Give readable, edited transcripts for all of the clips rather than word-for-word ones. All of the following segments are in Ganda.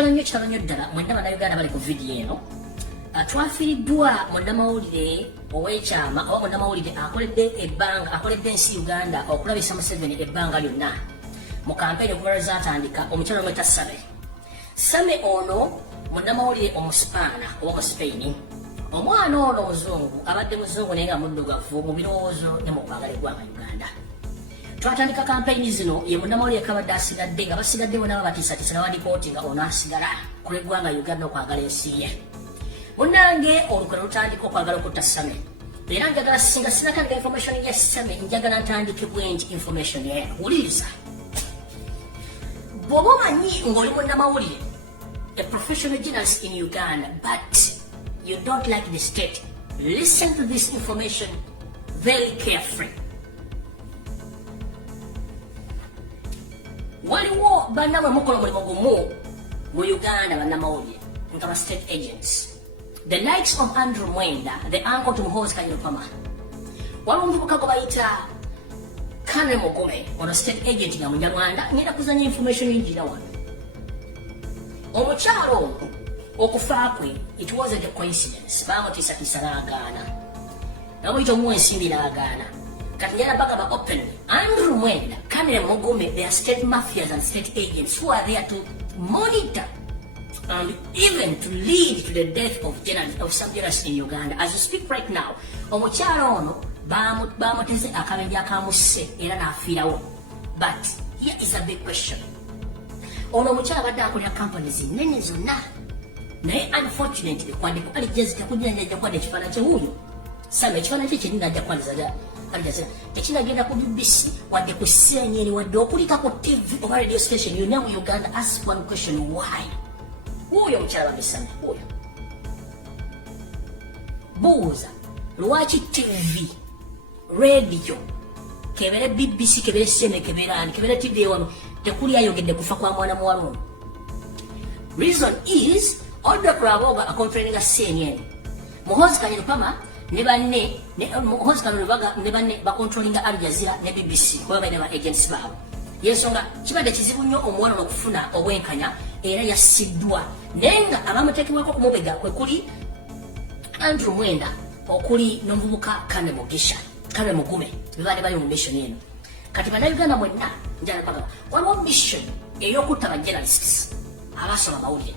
kitalo nnyo ddala mwenna bannayuganda bali ku vidiyo eno. Twafiiriddwa Munamawulire ow'ekyama oba Munamawulire akoledde ensi Uganda okulabisa Museveni ebbanga lyonna mu kampeyini okuva zatandika. Omukyala omweta Same ono Munamawulire omusipaana oba omusipeyini. Omwana ono omuzungu abadde muzungu naye nga muddugavu mu birowoozo ne mu kwagala eggwanga Uganda. Twatandika kampeyini zino ye Munamawulire kabadde asigadde nga basigadde bonna babatiisatiisa n'abandipooti nga ono asigala ku lw'eggwanga Uganda okwagala ensi ye. Munnange olukwe lutandika okwagala okutta Same. Era njagala singa sinatandika information ya Same njagala ntandike bwenti information ye. Wuliriza. Bw'oba omanyi ng'oli Munamawulire, a professional journalist in Uganda, but you don't like the state, listen to this information very carefully. Waliwo bannamwe mukola omulimu gumu mu Uganda bannamawulire nga state agents. The likes of Andrew Mwenda, the uncle to Muhoozi Kanyarupama. Waliwo omuvubuka gwe bayita Kane Mugume ono state agent nga Munyarwanda ngenda kuzanya information yingira wano. Omukyalo ono okufa kwe, it wasn't a coincidence. Baamutiisatiisa n'agaana. Namuyita omuwa ensimbi n'agaana. Kati njala bagamba openly. Andrew Mwenda, Kane Mugume, they are state mafias and state agents who are there to monitor and even to lead to the death of some journalists in Uganda. As we speak right now, omukyalo ono bamuteze akabenje akamusse era n'afiirawo. But here is a big question. Ono omukyala badde akolera companies nnene zonna. Naye unfortunately kwandiko alijezi tekujja njajja kwadde ekifaananyi kye wuuyo. Same ekifaananyi kye kyenina ajja kwandiza alijazira. Tekinagenda ku BBC wadde ku CNN wadde okulika ku TV oba radio station yonna mu Uganda. Ask one question, why? Wuuyo omukyala bamisana wuuyo. Buuza lwaki TV, radio, kebere BBC, kebere CNN, kebere TV wano tekuli ayogedde kufa kwa mwana muwala ono. Reason is odda kulaboga akontrolinga CNN. Muhoozi Kanyarupama ne banne Muhoozi Kanyarupama ne banne bakontrolinga Al Jazeera ne BBC kuba balina ba agents baabwe. Yensonga kibadde kizibu nnyo omuwala okufuna obwenkanya era yassiddwa. Naye nga abamuteekebwako ku mubega kwe kuli Andrew Mwenda okuli n'omuvubuka Kane Mugume bebali bali mu mission eno. Kati bannayuganda mwenna njala bagamba waliwo mission ey'okutta ba journalists abasoma amawulire.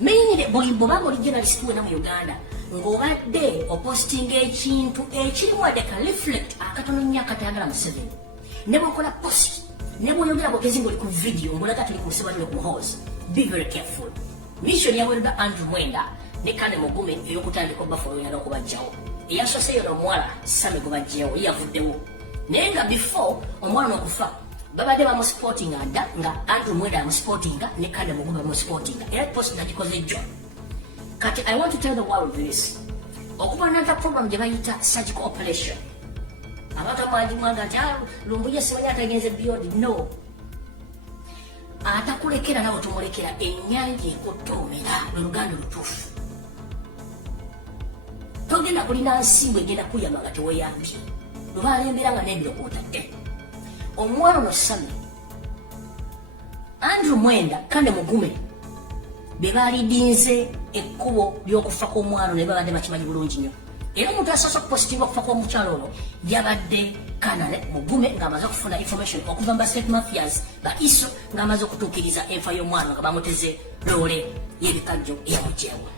Menyire buli bw'obanga oli journalist wena mu Uganda ng'obadde opostinga ekintu ekirimu wadde ka reflect akatono nnyo akatayagala Museveni, ne bw'okola post ne bw'oyogera bwogezi ng'oli ku video ng'olaga tuli ku Museveni ku Muhoozi, be very careful. Mission yaweereddwa Andrew Mwenda ne Kane Mugume ey'okutandika obafolowera n'okubajjawo. Eyasose yono omuwala Same gwe bajjeewo yavuddewo. Naye nga before omwana n'okufa babadde bamusipotinga dda nga Andrew Mwenda amusipotinga ne Kane Mugume bamusipotinga era post nagikoze jjo. Kati I want to tell the world this. Okuba nanta program gye bayita surgical operation. Abantu amangi mwanga nti Lumbuye simanyi atagenze beyond. No. Atakulekera nawe tumulekera ennyanja ekuttoomera luganda lutuufu. Togenda kulina nsimbu egenda kuyamba nga teweeyambye. Lwalembera nga n'ebiro kwotadde. Omuwala ono Same, Andrew Mwenda, Kane Mugume be baalidinze ekkubo ly'okufa kw'omwana ne babadde bakimanyi bulungi nnyo. Era omuntu asoose okupositinga okufa kw'omukyalo ono yabadde Kane Mugume ng'amaze okufuna information okuva mu bastate mafias ba iso ng'amaze okutuukiriza enfa y'omwana nga bamuteze loole y'ebikajjo eyamugjeewo.